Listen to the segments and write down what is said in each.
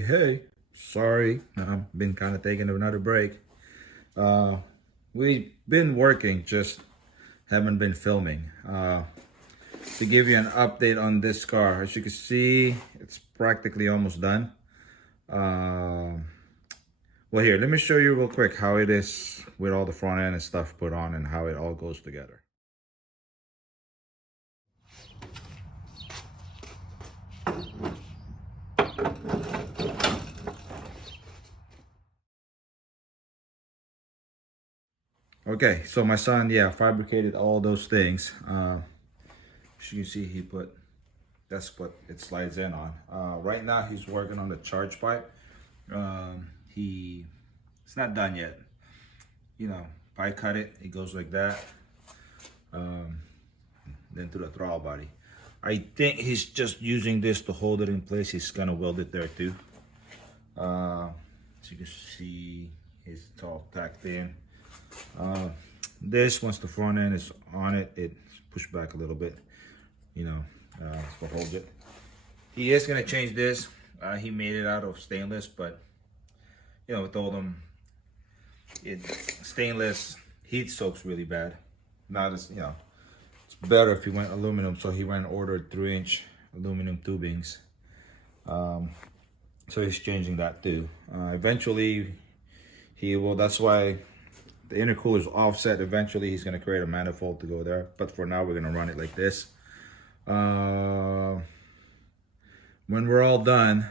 Hey, sorry, I've been kind of taking another break. We've been working, just haven't been filming. To give you an update on this car, as you can see, it's practically almost done. Well, here, let me show you real quick how it is with all the front end and stuff put on and how it all goes together. Okay, so my son, fabricated all those things. As you can see, that's what it slides in on. Right now, he's working on the charge pipe. It's not done yet. You know, if I cut it, it goes like that. Then to the throttle body. I think he's just using this to hold it in place. He's gonna weld it there too. As you can see, it's all tacked in. This, once the front end is on it, it's pushed back a little bit. You know, that's what holds it. He is gonna change this. He made it out of stainless, but you know, I told him stainless heat soaks really bad. Not as, you know, it's better if he went aluminum. So he went and ordered 3-inch aluminum tubings. So he's changing that too. Eventually, he will. That's why the intercooler is offset. Eventually, he's gonna create a manifold to go there. But for now, we're gonna run it like this. When we're all done,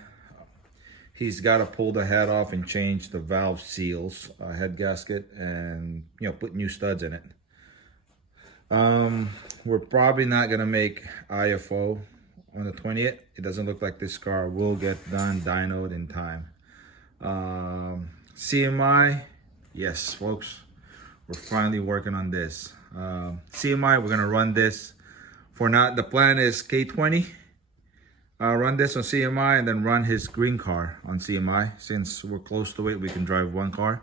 he's got to pull the head off and change the valve seals, head gasket, and you know, put new studs in it. We're probably not gonna make IFO on the 20th. It doesn't look like this car will get done dynoed in time. CMI, yes, folks, we're finally working on this. CMI, we're gonna run this. For now, the plan is K20. Run this on CMI and then run his green car on CMI. Since we're close to it, we can drive one car.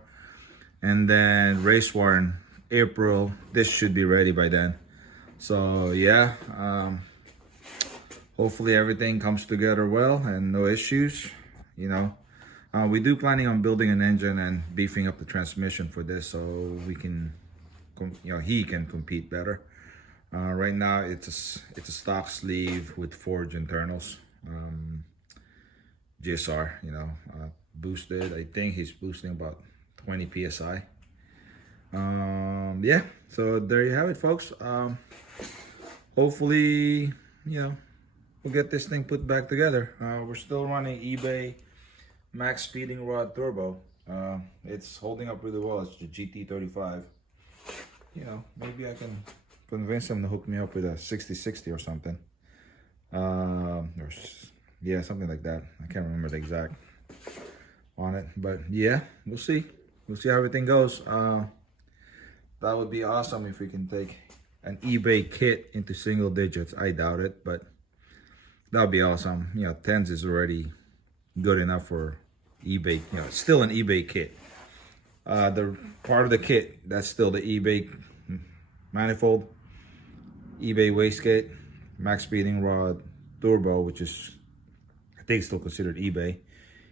And then Raceworz in April. This should be ready by then. So yeah, hopefully everything comes together well and no issues. You know, we do planning on building an engine and beefing up the transmission for this, so we can, you know, he can compete better. Right now it's a stock sleeve with forged internals. GSR, you know, boosted. I think he's boosting about 20 psi. Yeah, so there you have it, folks. Hopefully, you know, we'll get this thing put back together. We're still running eBay Maxpeedingrod turbo. It's holding up really well. It's the GT35. You know, maybe I can convince him to hook me up with a 6060 or something. Yeah, something like that. I can't remember the exact on it, but yeah, we'll see how everything goes. That would be awesome if we can take an eBay kit into single digits. I doubt it, but that would be awesome. You know, tens is already good enough for eBay. You know, it's still an eBay kit. The part of the kit that's still the eBay manifold, eBay wastegate, Maxpeedingrod turbo, which is, I think, still considered eBay.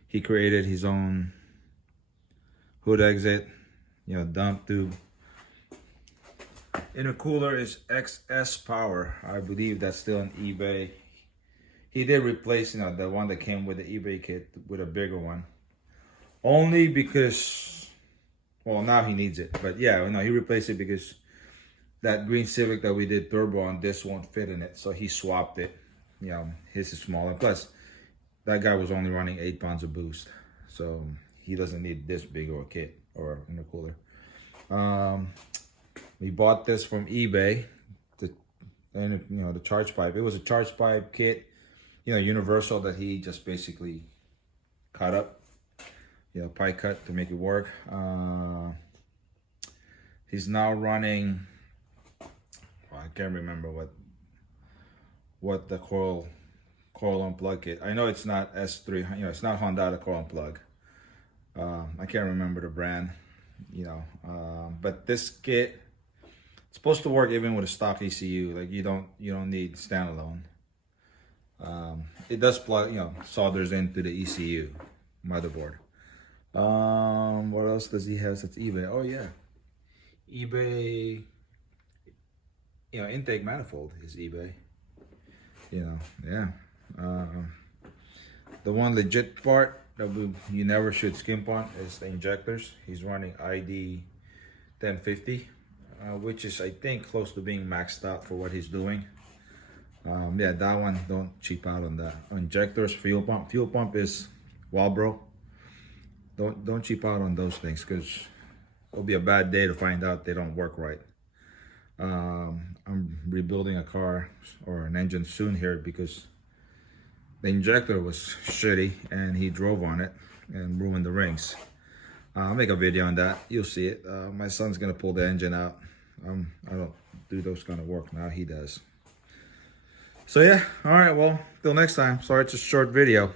He created his own hood exit, you know, dump tube. Intercooler is XS Power. I believe that's still an eBay. He did replace, you know, the one that came with the eBay kit with a bigger one. Only because, well, now he needs it. But yeah, no, he replaced it because that green Civic that we did turbo on, this won't fit in it, so he swapped it. You know, his is smaller. Plus, that guy was only running 8 pounds of boost, so he doesn't need this big of a kit or intercooler. We bought this from eBay, and you know, the charge pipe. It was a charge pipe kit, you know, universal, that he just basically cut up, you know, pie cut to make it work. He's now running, I can't remember what the coil unplug kit. I know it's not S3, you know, it's not Honda coil unplug. I can't remember the brand, you know, but this kit, it's supposed to work even with a stock ECU. Like, you don't need standalone. It does plug, you know, solders into the ECU. motherboard. What else does he have? That's eBay. Oh yeah, eBay. You know, intake manifold is eBay. You know, yeah. The one legit part that you never should skimp on is the injectors. He's running ID 1050, which is, I think, close to being maxed out for what he's doing. Yeah, that one, don't cheap out on that. Injectors, fuel pump. Fuel pump is, well, bro, don't cheap out on those things, because it'll be a bad day to find out they don't work right. I'm rebuilding a car or an engine soon here because the injector was shitty and he drove on it and ruined the rings. I'll make a video on that. You'll see it. My son's gonna pull the engine out. I don't do those kind of work now. He does. So yeah, all right, well, till next time. Sorry it's a short video.